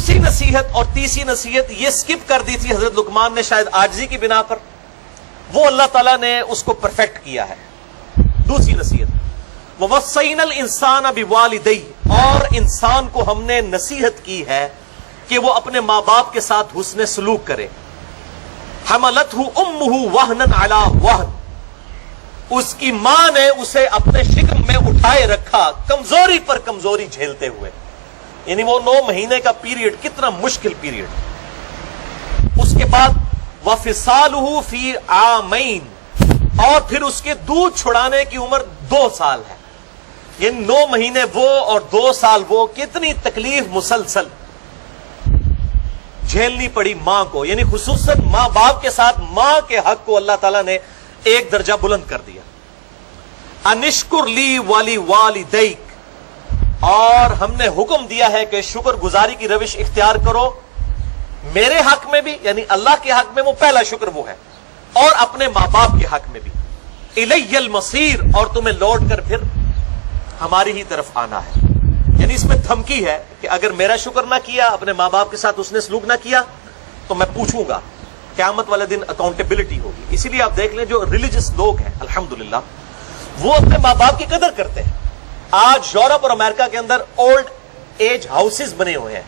دوسری نصیحت اور تیسری نصیحت یہ سکپ کر دی تھی حضرت لقمان نے شاید عاجزی کی بنا پر، وہ اللہ تعالیٰ نے اس کو پرفیکٹ کیا ہے۔ دوسری نصیحت وَوَصَّيْنَا الْإِنسَانَ بِوَالِدَيْهِ، اور انسان کو ہم نے نصیحت کی ہے کہ وہ اپنے ماں باپ کے ساتھ حسن سلوک کرے۔ حَمَلَتْهُ أُمُّهُ وَهْنًا عَلَى وَهْنٍ، اس کی ماں نے اسے اپنے شکم میں اٹھائے رکھا کمزوری پر کمزوری جھیلتے ہوئے، یعنی وہ 9 مہینے کا پیریڈ کتنا مشکل پیریڈ۔ اس کے بعد وَفِصَالُهُ فِي عَامَيْنِ، اور پھر اس کے دودھ چھڑانے کی عمر 2 سال ہے، یعنی 9 مہینے وہ اور 2 سال وہ، کتنی تکلیف مسلسل جھیلنی پڑی ماں کو، یعنی خصوصاً ماں باپ کے ساتھ ماں کے حق کو اللہ تعالیٰ نے ایک درجہ بلند کر دیا۔ انشکر لی والی والدیک، اور ہم نے حکم دیا ہے کہ شکر گزاری کی روش اختیار کرو میرے حق میں بھی، یعنی اللہ کے حق میں وہ پہلا شکر وہ ہے، اور اپنے ماں باپ کے حق میں بھی۔ الی المصیر، اور تمہیں لوٹ کر پھر ہماری ہی طرف آنا ہے، یعنی اس میں دھمکی ہے کہ اگر میرا شکر نہ کیا، اپنے ماں باپ کے ساتھ اس نے سلوک نہ کیا، تو میں پوچھوں گا، قیامت والے دن اکاؤنٹیبلٹی ہوگی۔ اسی لیے آپ دیکھ لیں جو ریلیجس لوگ ہیں الحمدللہ وہ اپنے ماں باپ کی قدر کرتے ہیں۔ آج یورپ اور امریکہ کے اندر اولڈ ایج ہاؤسز بنے ہوئے ہیں،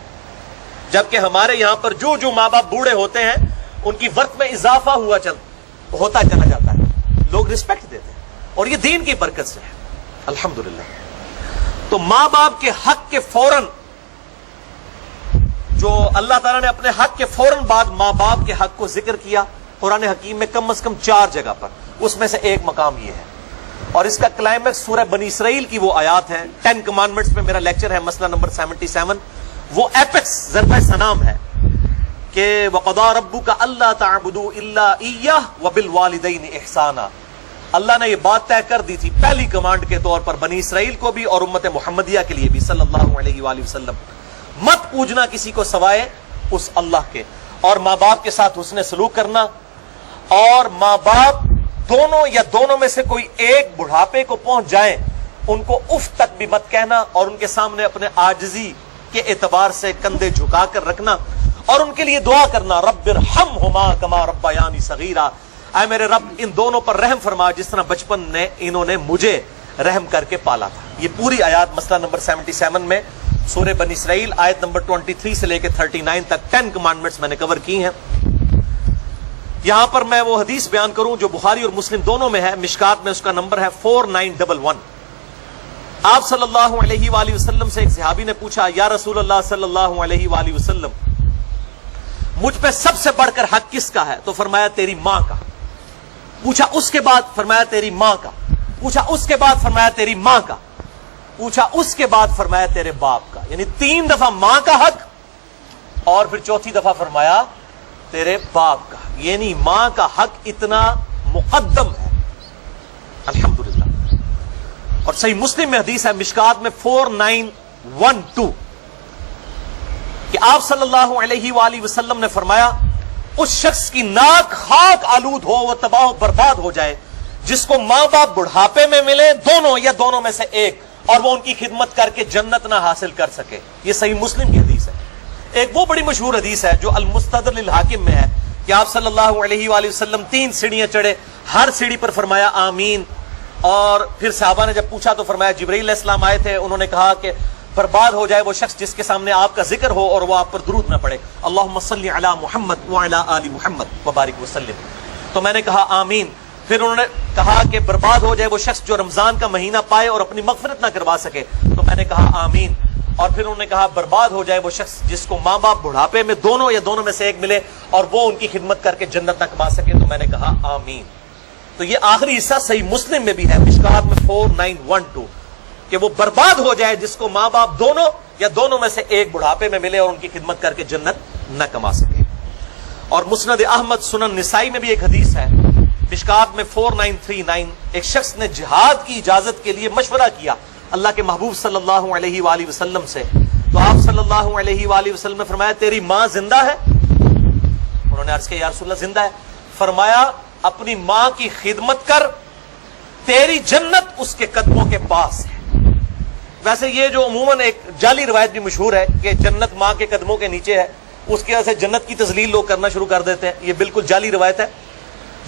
جبکہ ہمارے یہاں پر جو ماں باپ بوڑھے ہوتے ہیں ان کی ورث میں اضافہ ہوتا چلا جاتا ہے، لوگ رسپیکٹ دیتے ہیں، اور یہ دین کی برکت سے ہے الحمدللہ۔ تو ماں باپ کے حق کے فوراً، جو اللہ تعالیٰ نے اپنے حق کے فوراً بعد ماں باپ کے حق کو ذکر کیا قرآن حکیم میں کم از کم 4 جگہ پر، اس میں سے ایک مقام یہ ہے، اور اس کا کلائمیکس سورہ بنی اسرائیل کی وہ آیات ہے، 10 کمانڈمنٹس میں میرا لیکچر ہے، مسئلہ نمبر 77، وہ ایپکس ضرب سنام ہے کہ وَقَضَىٰ رَبُّكَ أَلَّا تَعْبُدُوا إِلَّا إِيَّهُ وَبِالْوَالِدَيْنِ إِحْسَانًا۔ اللہ نے یہ بات طے کر دی تھی پہلی کمانڈ کے طور پر بنی اسرائیل کو بھی اور امت محمدیہ کے لیے بھی صلی اللہ علیہ وآلہ وسلم، مت پوجنا کسی کو سوائے اس اللہ کے، اور ماں باپ کے ساتھ حسن سلوک کرنا، اور ماں باپ دونوں یا دونوں میں سے کوئی ایک بڑھاپے کو پہنچ جائیں ان کو اف تک بھی مت کہنا، اور ان کے سامنے اپنے عاجزی کے اعتبار سے کندھے جھکا کر رکھنا، اور ان کے لیے دعا کرنا رب ارحمہما کما ربیانی صغیرا، اے میرے رب ان دونوں پر رحم فرما جس طرح بچپن میں انہوں نے مجھے رحم کر کے پالا تھا۔ یہ پوری آیات مسئلہ نمبر 77 میں سورہ بنی اسرائیل آیت نمبر 23 سے لے کے 39 تک 10 کمانڈمنٹس میں نے کور کی ہیں۔ یہاں پر میں وہ حدیث بیان کروں جو بخاری اور مسلم دونوں میں ہے، مشکات میں اس کا نمبر ہے 4911۔ آپ صلی اللہ علیہ وآلہ وسلم سے ایک صحابی نے پوچھا یا رسول اللہ صلی اللہ علیہ وآلہ وسلم مجھ پہ سب سے بڑھ کر حق کس کا ہے؟ تو فرمایا تیری ماں کا۔ پوچھا اس کے بعد؟ فرمایا تیری ماں کا۔ پوچھا اس کے بعد؟ فرمایا تیری ماں کا۔ پوچھا اس کے بعد؟ فرمایا تیرے باپ کا، یعنی 3 دفعہ ماں کا حق، اور پھر چوتھی دفعہ فرمایا تیرے باپ کا، یعنی ماں کا حق اتنا مقدم ہے الحمدللہ۔ اور صحیح مسلم میں حدیث ہے مشکات میں 4912 کہ آپ صلی اللہ علیہ وآلہ وسلم نے فرمایا اس شخص کی ناک خاک آلود ہو، وہ تباہ و برباد ہو جائے جس کو ماں باپ بڑھاپے میں ملے دونوں یا دونوں میں سے ایک، اور وہ ان کی خدمت کر کے جنت نہ حاصل کر سکے۔ یہ صحیح مسلم کی حدیث ہے۔ ایک وہ بڑی مشہور حدیث ہے جو المستدرک للحاکم میں ہے کہ آپ صلی اللہ علیہ وآلہ وسلم 3 سیڑھیاں چڑھے، ہر سیڑھی پر فرمایا آمین، اور پھر صحابہ نے جب پوچھا تو فرمایا جبرائیل علیہ السلام آئے تھے، انہوں نے کہا کہ برباد ہو جائے وہ شخص جس کے سامنے آپ کا ذکر ہو اور وہ آپ پر درود نہ پڑے، اللہم صلی علی محمد وعلی آل محمد وبارک وسلم۔ تو میں نے کہا آمین۔ پھر انہوں نے کہا کہ برباد ہو جائے وہ شخص جو رمضان کا مہینہ پائے اور اپنی مغفرت نہ کروا سکے، تو میں نے کہا آمین۔ اور پھر انہوں نے کہا برباد ہو جائے وہ شخص جس کو ماں باپ بڑھاپے میں دونوں یا دونوں میں سے ایک ملے اور وہ ان کی خدمت کر کے جنت نہ کما سکے، تو میں نے کہا آمین۔ تو یہ آخری حصہ صحیح مسلم میں بھی ہے مشکات میں 4912 کہ وہ برباد ہو جائے جس کو ماں باپ دونوں یا دونوں میں سے ایک بڑھاپے میں ملے اور ان کی خدمت کر کے جنت نہ کما سکے۔ اور مسند احمد سنن نسائی میں بھی ایک حدیث ہے مشکات میں 4939، ایک شخص نے جہاد کی اجازت کے لیے مشورہ کیا اللہ کے محبوب صلی اللہ علیہ وآلہ وسلم سے، تو آپ صلی اللہ علیہ وآلہ وسلم نے فرمایا تیری ماں زندہ ہے؟ انہوں نے عرض کیا یا رسول اللہ زندہ ہے۔ فرمایا اپنی ماں کی خدمت کر، تیری جنت اس کے قدموں کے پاس ہے، ویسے یہ جو عموماً ایک جعلی روایت بھی مشہور ہے کہ جنت ماں کے قدموں کے نیچے ہے، اس کی وجہ سے جنت کی تذلیل لوگ کرنا شروع کر دیتے ہیں. یہ بالکل جعلی روایت ہے،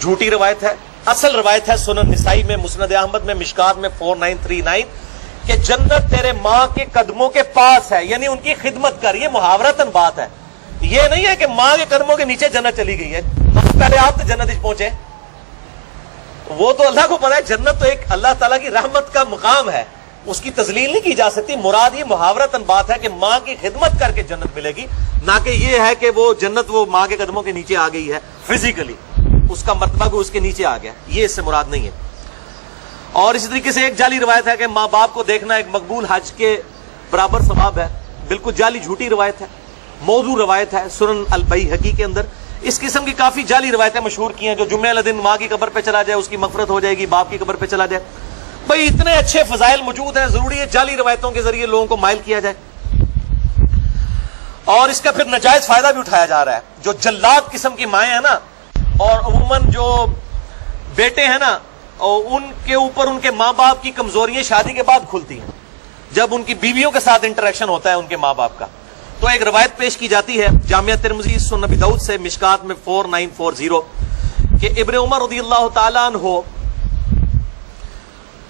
جھوٹی روایت ہے. اصل روایت ہے سنن نسائی میں، مسند احمد میں، مشکات میں 4939 کہ جنت تیرے ماں کے قدموں کے پاس ہے، یعنی ان کی خدمت کر. یہ محاورتاً بات ہے، یہ نہیں ہے کہ ماں کے قدموں کے نیچے جنت چلی گئی ہے. پہلے آپ تو جنت پہنچے، وہ تو اللہ کو پتا ہے. جنت تو ایک اللہ تعالیٰ کی رحمت کا مقام ہے، اس کی تذلیل نہیں کی جا سکتی. مراد یہ محاورتاً بات ہے کہ ماں کی خدمت کر کے جنت ملے گی، نہ کہ یہ ہے کہ وہ جنت وہ ماں کے قدموں کے نیچے آ گئی ہے فزیکلی، اس کا مرتبہ کو اس کے نیچے آ گیا. یہ اس سے مراد نہیں ہے. اور اسی طریقے سے ایک جعلی روایت ہے کہ ماں باپ کو دیکھنا ایک مقبول حج کے برابر ثواب ہے. بالکل جعلی جھوٹی روایت ہے، موضوع روایت ہے سنن البیہقی کے اندر. اس قسم کی کافی جعلی روایتیں مشہور کی ہیں، جو جمعہ والے دن ماں کی قبر پہ چلا جائے اس کی مغفرت ہو جائے گی، باپ کی قبر پہ چلا جائے. بھئی اتنے اچھے فضائل موجود ہیں، ضروری ہے جعلی روایتوں کے ذریعے لوگوں کو مائل کیا جائے. اور اس کا پھر ناجائز فائدہ بھی اٹھایا جا رہا ہے. جو جلاد قسم کی مائیں ہیں نا، اور عموماً جو بیٹے ہیں نا، ان کے اوپر ان کے ماں باپ کی کمزوریاں شادی کے بعد کھلتی ہیں جب ان کی بیویوں کے ساتھ انٹریکشن ہوتا ہے ان کے ماں باپ کا. تو ایک روایت پیش کی جاتی ہے جامعہ ترمذی سنن نبی داؤد سے، مشکات میں 4940 کہ ابن عمر رضی اللہ تعالیٰ عنہ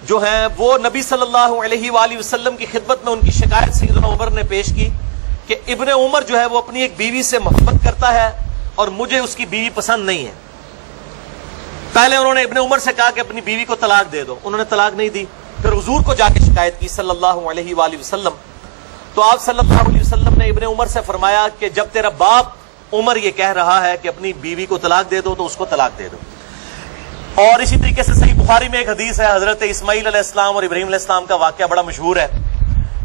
جو ہیں وہ نبی صلی اللہ علیہ وآلہ وسلم کی خدمت میں ان کی شکایت سیدنا عمر نے پیش کی کہ ابن عمر جو ہے وہ اپنی ایک بیوی سے محبت کرتا ہے اور مجھے اس کی بیوی پسند نہیں ہے. پہلے انہوں نے ابن عمر سے کہا کہ اپنی بیوی کو طلاق دے دو، انہوں نے طلاق نہیں دی. پھر حضور کو جا کے شکایت کی صلی اللہ علیہ وآلہ وسلم. تو آپ صلی اللہ علیہ وسلم نے ابن عمر سے فرمایا کہ جب تیرا باپ عمر یہ کہہ رہا ہے کہ اپنی بیوی کو طلاق دے دو تو اس کو طلاق دے دو. اور اسی طریقے سے صحیح بخاری میں ایک حدیث ہے، حضرت اسماعیل علیہ السلام اور ابراہیم علیہ السلام کا واقعہ بڑا مشہور ہے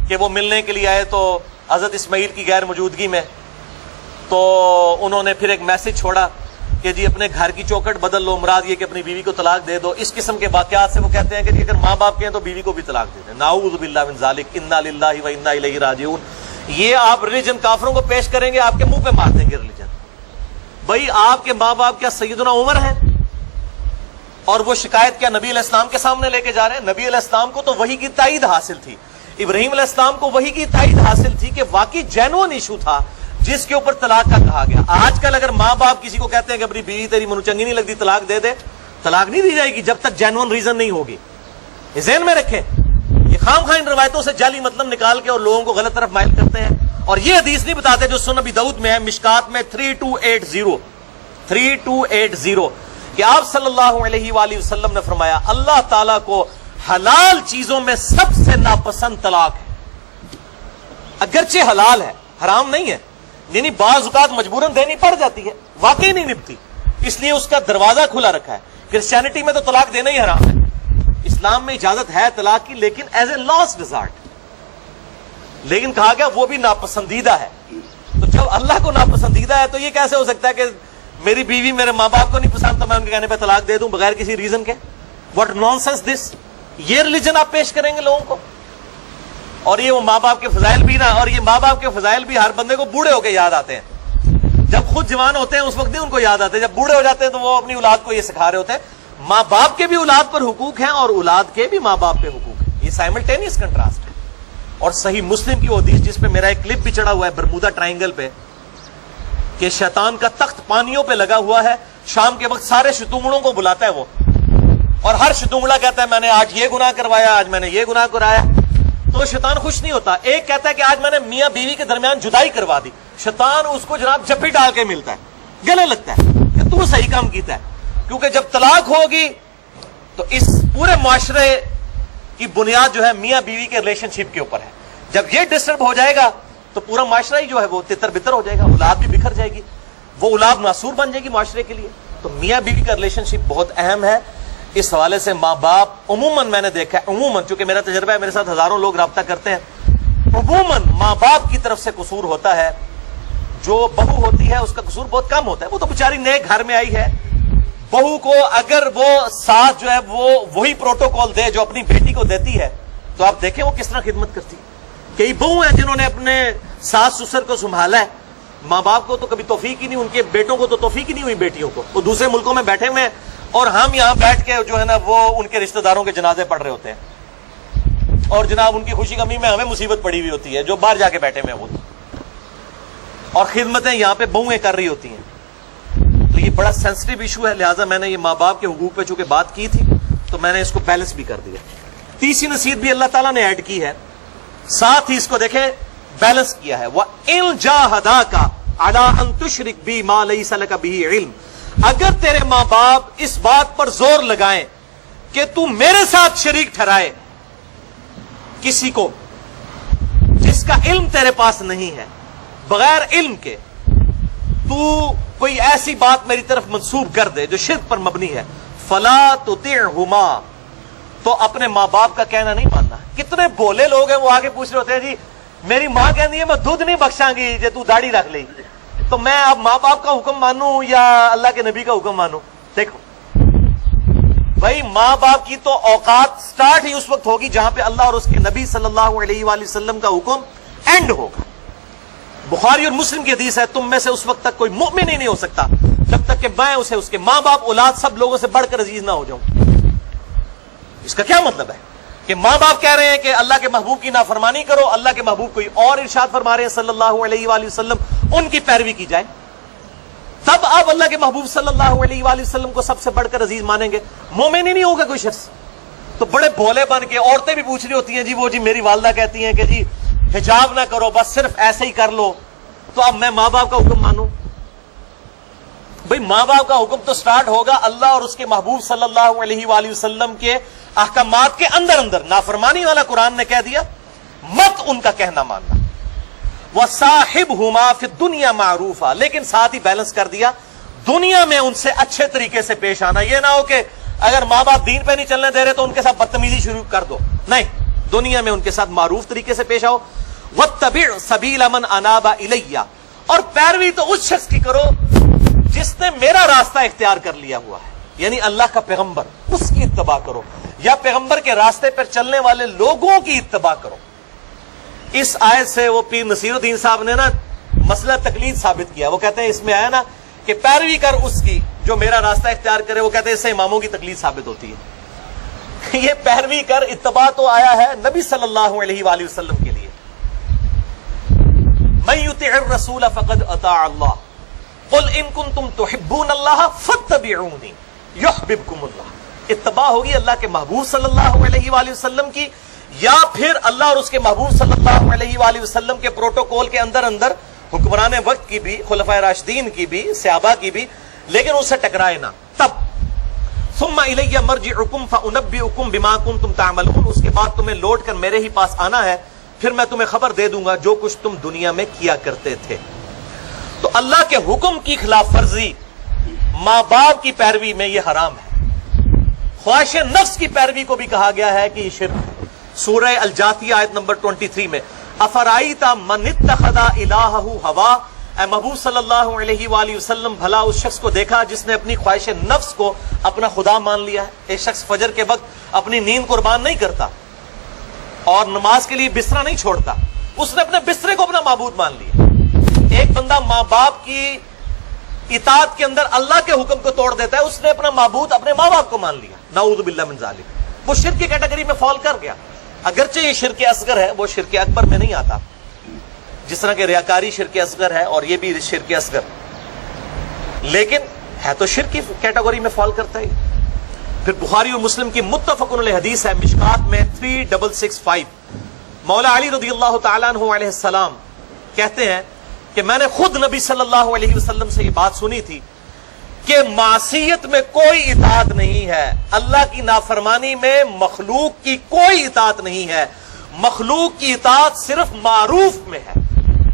کہ وہ ملنے کے لیے آئے تو حضرت اسماعیل کی غیر موجودگی میں تو انہوں نے پھر ایک میسج چھوڑا کہ جی اپنے گھر کی چوکھٹ بدل لو، مراد یہ کہ اپنی بیوی کو طلاق دے دو. اس قسم کے واقعات سے وہ کہتے ہیں کہ اگر ماں باپ کے ہیں تو بیوی کو بھی طلاق دے دیں. نعوذ باللہ من ذالک، انا للہ و انا الیہ راجعون. یہ آپ ریلیجن کافروں کو پیش کریں گے، آپ کے منہ پہ مار دیں گے ریلیجن. بھائی آپ کے ماں باپ کیا سیدنا عمر ہیں؟ اور وہ شکایت کیا نبی علیہ السلام کے سامنے لے کے جا رہے ہیں؟ نبی علیہ السلام کو تو وحی کی تائید حاصل تھی، ابراہیم علیہ السلام کو وحی کی تائید حاصل تھی کہ واقعی جینوئن ایشو تھا جس کے اوپر طلاق کا کہا گیا. آج کل اگر ماں باپ کسی کو کہتے ہیں کہ اپنی بیوی تیری منو چنگی نہیں لگتی طلاق دے دے، طلاق نہیں دی جائے گی جب تک جینوئن ریزن نہیں ہوگی. یہ ذہن میں رکھیں. یہ خام خواہ ان روایتوں سے جعلی مطلب نکال کے اور لوگوں کو غلط طرف مائل کرتے ہیں. اور یہ حدیث نہیں بتاتے جو سنن نبی داؤد میں ہے، مشکات میں 3280 کہ آپ صلی اللہ علیہ وآلہ وسلم نے فرمایا اللہ تعالیٰ کو حلال چیزوں میں سب سے ناپسند طلاق ہے. اگرچہ حلال ہے، حرام نہیں ہے، یعنی بعض اوقات مجبوراً دینی پڑ جاتی ہے، واقعی نہیں نبھتی، اس لیے اس کا دروازہ کھلا رکھا ہے. کرسچینٹی میں تو طلاق دینا ہی حرام ہے. اسلام میں اجازت ہے طلاق کی، لیکن ایز اے لاسٹ ریزارٹ. لیکن کہا گیا وہ بھی ناپسندیدہ ہے. تو جب اللہ کو ناپسندیدہ ہے تو یہ کیسے ہو سکتا ہے کہ میری بیوی میرے ماں باپ کو نہیں پسند تو میں ان کے کہنے پہ طلاق دے دوں بغیر کسی ریزن کے؟ واٹ نانسنس دس. یہ ریلیجن آپ پیش کریں گے لوگوں کو؟ اور یہ وہ ماں باپ کے فضائل بھی نا، اور یہ ماں باپ کے فضائل بھی ہر بندے کو بوڑھے ہو کے یاد آتے ہیں. جب خود جوان ہوتے ہیں اس وقت نہیں ان کو یاد آتے، جب بوڑھے ہو جاتے ہیں تو وہ اپنی اولاد کو یہ سکھا رہے ہوتے ہیں. ماں باپ کے بھی اولاد پر حقوق ہیں اور اولاد کے بھی ماں باپ پہ حقوق ہیں. یہ سائملٹینیس کنٹراسٹ ہے. اور صحیح مسلم کی وہ حدیث جس پہ میرا ایک کلپ بھی چڑھا ہوا ہے برمودا ٹرائنگل پہ، کہ شیطان کا تخت پانیوں پہ لگا ہوا ہے، شام کے وقت سارے شتونگڑوں کو بلاتا ہے وہ، اور ہر شتونگڑا کہتا ہے میں نے آج یہ گناہ کروایا، آج میں نے یہ گناہ کرایا. تو شیطان خوش نہیں ہوتا. ایک کہتا ہے کہ آج میں نے میاں بیوی کے درمیان جدائی کروا دی. شیطان اس کو جناب جپی ڈال کے ملتا ہے، گلے لگتا ہے کہ تو صحیح کام کیتا ہے. کیونکہ جب طلاق ہوگی تو اس پورے معاشرے کی بنیاد جو ہے میاں بیوی کے ریلیشن شپ کے اوپر ہے. جب یہ ڈسٹرب ہو جائے گا تو پورا معاشرہ ہی جو ہے وہ تتر بتر ہو جائے گا، اولاد بھی بکھر جائے گی، وہ اولاد ناسور بن جائے گی معاشرے کے لیے. تو میاں بیوی کا ریلیشن شپ بہت اہم ہے. اس حوالے سے ماں باپ عموماً میں نے دیکھا ہے، عموماً چونکہ میرا تجربہ ہے، میرے ساتھ ہزاروں لوگ رابطہ کرتے ہیں، عموماً ماں باپ کی طرف سے قصور ہوتا ہے. جو بہو ہوتی ہے اس کا قصور بہت کم ہوتا ہے. وہ تو بیچاری نئے گھر میں آئی ہے. بہو کو اگر وہ ساتھ جو ہے وہ وہی پروٹوکول دے جو اپنی بیٹی کو دیتی ہے تو آپ دیکھیں وہ کس طرح خدمت کرتی ہے. کئی بہو ہیں جنہوں نے اپنے ساس سسر کو سنبھالا ہے، ماں باپ کو تو کبھی توفیق ہی نہیں، ان کے بیٹوں کو تو توفیق ہی نہیں ہوئی بیٹیوں کو. وہ دوسرے ملکوں میں بیٹھے ہوئے ہیں اور ہم یہاں بیٹھ کے جو ہے نا وہ ان کے رشتہ داروں کے جنازے پڑھ رہے ہوتے ہیں. اور جناب ان کی خوشی غمی میں ہمیں مصیبت پڑی ہوئی ہوتی ہے جو باہر جا کے بیٹھے ہوئے وہ، اور خدمتیں یہاں پہ بہویں کر رہی ہوتی ہیں. تو یہ بڑا سینسٹیو ایشو ہے، لہٰذا میں نے یہ ماں باپ کے حقوق پہ چونکہ بات کی تھی تو میں نے اس کو بیلنس بھی کر دیا. تیسری نصیحت بھی اللہ تعالیٰ نے ایڈ کی ہے، ساتھ ہی اس کو دیکھیں بیلنس کیا ہے. وَإِن جَاهَدَاكَ عَلَىٰ أَن تُشْرِكْ بِي مَا لَيْسَ لَكَ بِهِ عِلْمٌ، اگر تیرے ماں باپ اس بات پر زور لگائیں کہ تو میرے ساتھ شریک ٹھہرائے کسی کو جس کا علم تیرے پاس نہیں ہے، بغیر علم کے تو کوئی ایسی بات میری طرف منسوب کر دے جو شرک پر مبنی ہے، فَلَا تُطِعْهُمَا، تو اپنے ماں باپ کا کہنا نہیں ماننا. کتنے بولے لوگ ہیں وہ آگے پوچھ رہے ہوتے ہیں جی میری ماں کہتی ہے میں دودھ نہیں بخشاں گی جے تو داڑھی رکھ لئی، تو میں اب ماں باپ کا حکم مانوں یا اللہ کے نبی کا حکم مانوں؟ دیکھو بھائی، ماں باپ کی تو اوقات سٹارٹ ہی اس وقت ہوگی جہاں پہ اللہ اور اس کے نبی صلی اللہ علیہ وآلہ وسلم کا حکم اینڈ ہوگا. بخاری اور مسلم کی حدیث ہے تم میں سے اس وقت تک کوئی مومن ہی نہیں ہو سکتا جب تک کہ میں اسے اس کے ماں باپ اولاد سب لوگوں سے بڑھ کر عزیز نہ ہو جاؤں. اس کا کیا مطلب ہے کہ ماں باپ کہہ رہے ہیں کہ اللہ کے محبوب کی نافرمانی کرو، اللہ کے محبوب کوئی اور ارشاد فرما رہے ہیں صلی اللہ علیہ وآلہ وسلم، ان کی پیروی کی جائے، تب آپ اللہ کے محبوب صلی اللہ علیہ وآلہ وسلم کو سب سے بڑھ کر عزیز مانیں گے. مومن ہی نہیں ہوگا کوئی شخص. تو بڑے بھولے بن کے عورتیں بھی پوچھ رہی ہوتی ہیں جی وہ جی میری والدہ کہتی ہیں کہ جی حجاب نہ کرو، بس صرف ایسے ہی کر لو، تو اب میں ماں باپ کا حکم مانوں؟ بھئی ماں باپ کا حکم تو سٹارٹ ہوگا اللہ اور اس کے محبوب صلی اللہ علیہ وآلہ وسلم کے احکامات کے اندر. نافرمانی والا قرآن نے کہہ دیا مت ان کا کہنا ماننا. وَصَاحِبْهُمَا فِي الدُّنْيَا مَعْرُوفًا، لیکن ساتھ ہی بیلنس کر دیا دنیا میں ان سے اچھے طریقے سے پیش آنا. یہ نہ ہو کہ اگر ماں باپ دین پہ نہیں چلنے دے رہے تو ان کے ساتھ بدتمیزی شروع کر دو، نہیں، دنیا میں ان کے ساتھ معروف طریقے سے پیش آؤ. وَاتَّبِعْ سَبِيلَ مَنْ أَنَابَ إِلَيَّ، اور پیروی تو اس شخص کی کرو جس نے میرا راستہ اختیار کر لیا ہوا ہے، یعنی اللہ کا پیغمبر، اس کی اتباع کرو، یا پیغمبر کے راستے پر چلنے والے لوگوں کی اتباع کرو. اس آیت سے وہ پیر نصیر الدین صاحب نے نا مسئلہ تقلید ثابت کیا. وہ کہتے ہیں اس میں آیا نا کہ پیروی کر اس کی جو میرا راستہ اختیار کرے، وہ کہتے ہیں اس سے اماموں کی تقلید ثابت ہوتی ہے. یہ پیروی کر اتباع تو آیا ہے نبی صلی اللہ علیہ وآلہ وسلم کے لیے. من یطع الرسول فقد اطاع اللہ، قل ان کنتم تحبون اللہ فاتبعونی یحببکم اللہ. اتباع ہوگی اللہ کے محبوب صلی اللہ علیہ وآلہ وسلم کی، یا پھر اللہ اور اس کے محبوب صلی اللہ علیہ وآلہ وسلم کے پروٹوکول کے اندر حکمران وقت کی بھی، خلفائے راشدین کی بھی، صحابہ کی بھی، لیکن اس سے ٹکرائے نہ. تب ثم الی مرجعکم فانبئکم بما کنتم تعملون، اس کے بعد تمہیں لوٹ کر میرے ہی پاس آنا ہے، پھر میں تمہیں خبر دے دوں گا جو کچھ تم دنیا میں کیا کرتے تھے. تو اللہ کے حکم کی خلاف ورزی، ماں باپ کی پیروی میں یہ حرام ہے. خواہش نفس کی پیروی کو بھی کہا گیا ہے کہ یہ شرک ہے. سورہ الجاثیہ آیت نمبر 23 میں افرائیت من اتخذ الہہ ہوا، اے محبوب صلی اللہ علیہ وآلہ وسلم بھلا اس شخص کو دیکھا جس نے اپنی خواہش نفس کو اپنا خدا مان لیا ہے. ایک شخص فجر کے وقت اپنی نیند قربان نہیں کرتا اور نماز کے لیے بستر نہیں چھوڑتا، اس نے اپنے بسترے کو اپنا معبود مان لیا. ایک بندہ ماں باپ کی اطاعت کے اندر اللہ کے حکم کو توڑ دیتا ہے، اس نے اپنا معبود اپنے ماں باپ کو مان لیا. نعوذ باللہ من ذالک، وہ شرک کی کیٹیگری میں فال کر گیا. اگرچہ یہ شرک اصغر ہے، وہ شرک اکبر میں نہیں آتا، جس طرح کہ ریاکاری شرک اصغر ہے اور یہ بھی شرک اصغر، لیکن ہے تو شرک کی کیٹیگری میں فال کرتا ہے. پھر بخاری اور مسلم کی متفق علیہ حدیث ہے مشکات میں 3665، مولا علی رضی اللہ تعالیٰ عنہ علیہ السلام کہتے ہیں کہ میں نے خود نبی صلی اللہ علیہ وسلم سے یہ بات سنی تھی کہ معصیت میں کوئی اطاعت نہیں ہے، اللہ کی نافرمانی میں مخلوق کی کوئی اطاعت نہیں ہے، مخلوق کی اطاعت صرف معروف میں ہے.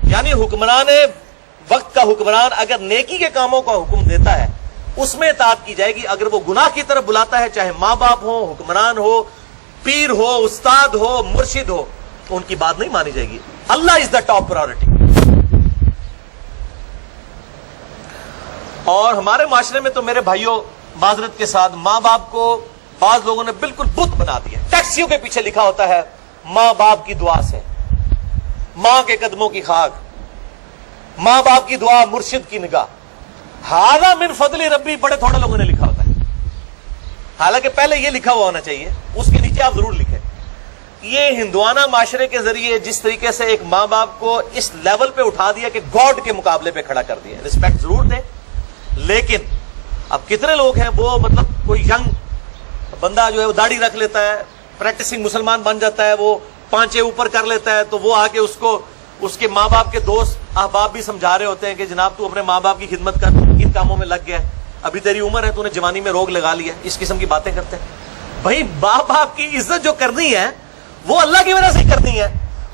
یعنی حکمران وقت کا حکمران اگر نیکی کے کاموں کا حکم دیتا ہے اس میں اطاعت کی جائے گی، اگر وہ گناہ کی طرف بلاتا ہے، چاہے ماں باپ ہو، حکمران ہو، پیر ہو، استاد ہو، مرشد ہو، ان کی بات نہیں مانی جائے گی. اللہ از دا ٹاپ پرائورٹی. اور ہمارے معاشرے میں تو میرے بھائیوں معذرت کے ساتھ ماں باپ کو بعض لوگوں نے بالکل بت بنا دیا. ٹیکسیوں کے پیچھے لکھا ہوتا ہے ماں باپ کی دعا سے، ماں کے قدموں کی خاک، ماں باپ کی دعا، مرشد کی نگاہ. ھذا من فضل ربی بڑے تھوڑے لوگوں نے لکھا ہوتا ہے، حالانکہ پہلے یہ لکھا ہوا ہونا چاہیے، اس کے نیچے آپ ضرور لکھیں یہ ہندوانہ معاشرے کے ذریعے جس طریقے سے ایک ماں باپ کو اس لیول پہ اٹھا دیا کہ گاڈ کے مقابلے پہ کھڑا کر دیا. رسپیکٹ ضرور دیں, لیکن اب کتنے لوگ ہیں وہ مطلب کوئی ینگ بندہ جو ہے وہ داڑھی رکھ لیتا ہے, پریکٹسنگ مسلمان بن جاتا ہے, وہ پانچے اوپر کر لیتا ہے, تو وہ آ کے اس کو اس کے ماں باپ کے دوست احباب بھی سمجھا رہے ہوتے ہیں کہ جناب تو اپنے ماں باپ کی خدمت کر, ان کاموں میں لگ گیا ہے, ابھی تیری عمر ہے, تو نے جوانی میں روگ لگا لیا. اس قسم کی باتیں کرتے ہیں. بھائی ماں باپ کی عزت جو کرنی ہے وہ اللہ کی وجہ سے ہی کرنی ہے,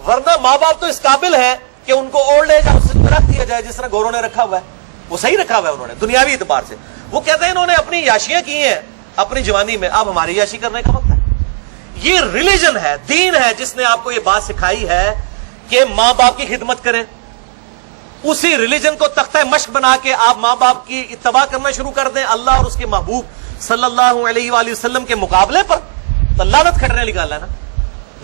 ورنہ ماں باپ تو اس قابل ہے کہ ان کو اولڈ ایج ہاؤس میں رکھ دیا جائے جس طرح گوروں نے رکھا ہوا ہے. وہ صحیح رکھا ہوا ہے انہوں نے دنیاوی اعتبار سے. وہ کہتے ہیں انہوں نے اپنی یاشیاں کی ہیں اپنی جوانی میں, اب ہماری یاشی کرنے کا وقت ہے. یہ ریلیجن ہے, دین ہے جس نے آپ کو یہ بات سکھائی ہے کہ ماں باپ کی خدمت کریں. اسی ریلیجن کو تختہ مشق بنا کے آپ ماں باپ کی اتباع کرنا شروع کر دیں اللہ اور اس کے محبوب صلی اللہ علیہ وآلہ وسلم کے مقابلے پر, تو لعنت کھٹنے نکالا ہے نا.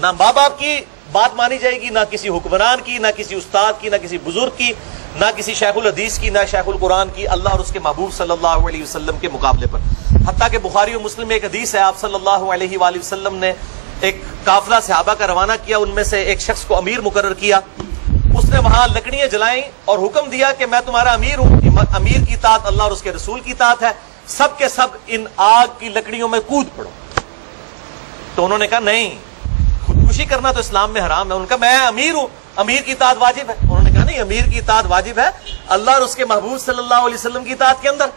نہ ماں باپ کی بات مانی جائے گی, نہ کسی حکمران کی, نہ کسی استاد کی, نہ کسی بزرگ کی, نہ کسی شیخ الحدیث کی, نہ شیخ القرآن کی, اللہ اور اس کے محبوب صلی اللہ علیہ وسلم کے مقابلے پر. حتیٰ کہ بخاری و مسلم میں ایک حدیث ہے, آپ صلی اللہ علیہ وآلہ وسلم نے ایک قافلہ صحابہ کا روانہ کیا, ان میں سے ایک شخص کو امیر مقرر کیا. اس نے وہاں لکڑیاں جلائیں اور حکم دیا کہ میں تمہارا امیر ہوں, امیر کی اطاعت اللہ اور اس کے رسول کی اطاعت ہے, سب کے سب ان آگ کی لکڑیوں میں کود پڑو. تو انہوں نے کہا نہیں, خودکشی کرنا تو اسلام میں حرام ہے. ان کا میں امیر ہوں, امیر کی اطاعت واجب ہے. انہوں نے کہا نہیں, امیر کی اطاعت واجب ہے اللہ اور اس کے محبوب صلی اللہ علیہ وسلم کی اطاعت کے اندر.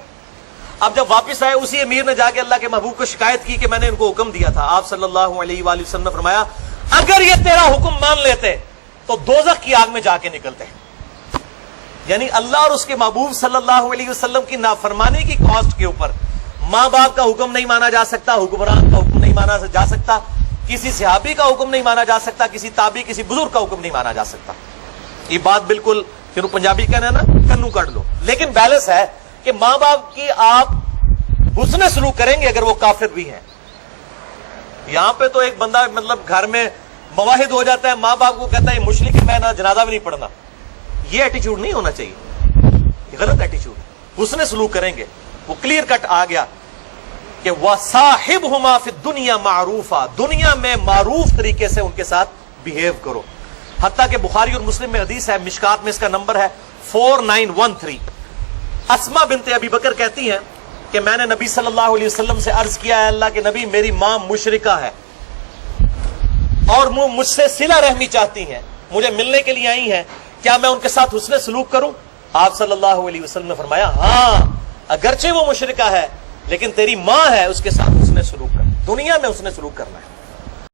اب جب واپس آئے اسی امیر نے جا کے اللہ کے محبوب کو شکایت کی کہ میں نے ان کو حکم دیا تھا. آپ صلی اللہ علیہ وآلہ وسلم نے فرمایا اگر یہ تیرا حکم مان لیتے تو دوزخ کی آگ میں جا کے نکلتے. یعنی اللہ اور اس کے محبوب صلی اللہ علیہ وسلم کی نافرمانی کی کاسٹ کے اوپر ماں باپ کا حکم نہیں مانا جا سکتا, حکمران کا حکم نہیں مانا جا سکتا, کسی صحابی کا حکم نہیں مانا جا سکتا, کسی تابعی کسی بزرگ کا حکم نہیں مانا جا سکتا. یہ بات بالکل پھر پنجابی کہنا ہے نا کنو کاٹ لو. لیکن بیلنس ہے کہ ماں باپ کی آپ حسن سلوک کریں گے اگر وہ کافر بھی ہیں. یہاں پہ تو ایک بندہ مطلب گھر میں مواحد ہو جاتا ہے, ماں باپ کو کہتا ہے یہ مشرک ہے, میں نہ جنازہ بھی نہیں پڑھنا. یہ ایٹیچیوڈ نہیں ہونا چاہیے, یہ غلط ایٹیچیوڈ ہے. حسن سلوک کریں گے. وہ کلیئر کٹ آ گیا کہ وَصَاحِبْهُمَا فِي الدُّنْيَا مَعْرُوفًا, دنیا میں معروف طریقے سے ان کے ساتھ بیہیو کرو. حتیٰ کہ بخاری اور مسلم میں حدیث ہے, مشکات میں اس کا نمبر ہے 4913. اسما بنت ابی بکر کہتی ہیں کہ میں نے نبی صلی اللہ علیہ وسلم سے عرض کیا ہے اللہ کے نبی میری ماں مشرکہ ہے اور وہ مجھ سے صلہ رحمی چاہتی ہیں, مجھے ملنے کے لیے آئی ہیں, کیا میں ان کے ساتھ حسن سلوک کروں؟ آپ صلی اللہ علیہ وسلم نے فرمایا ہاں, اگرچہ وہ مشرکہ ہے لیکن تیری ماں ہے, اس کے ساتھ حسن سلوک کر. دنیا میں حسن سلوک کرنا ہے.